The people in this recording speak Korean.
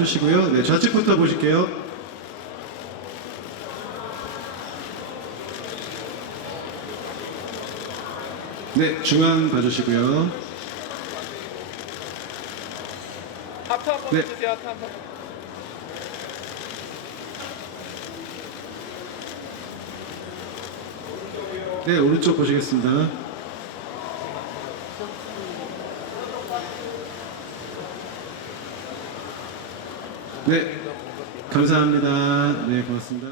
봐주시고요. 네, 좌측부터 보실게요. 네, 중앙 봐주시고요. 하트 한번 네. 해주세요. 하트 한번. 네, 오른쪽 보시겠습니다. 네, 감사합니다. 네, 고맙습니다.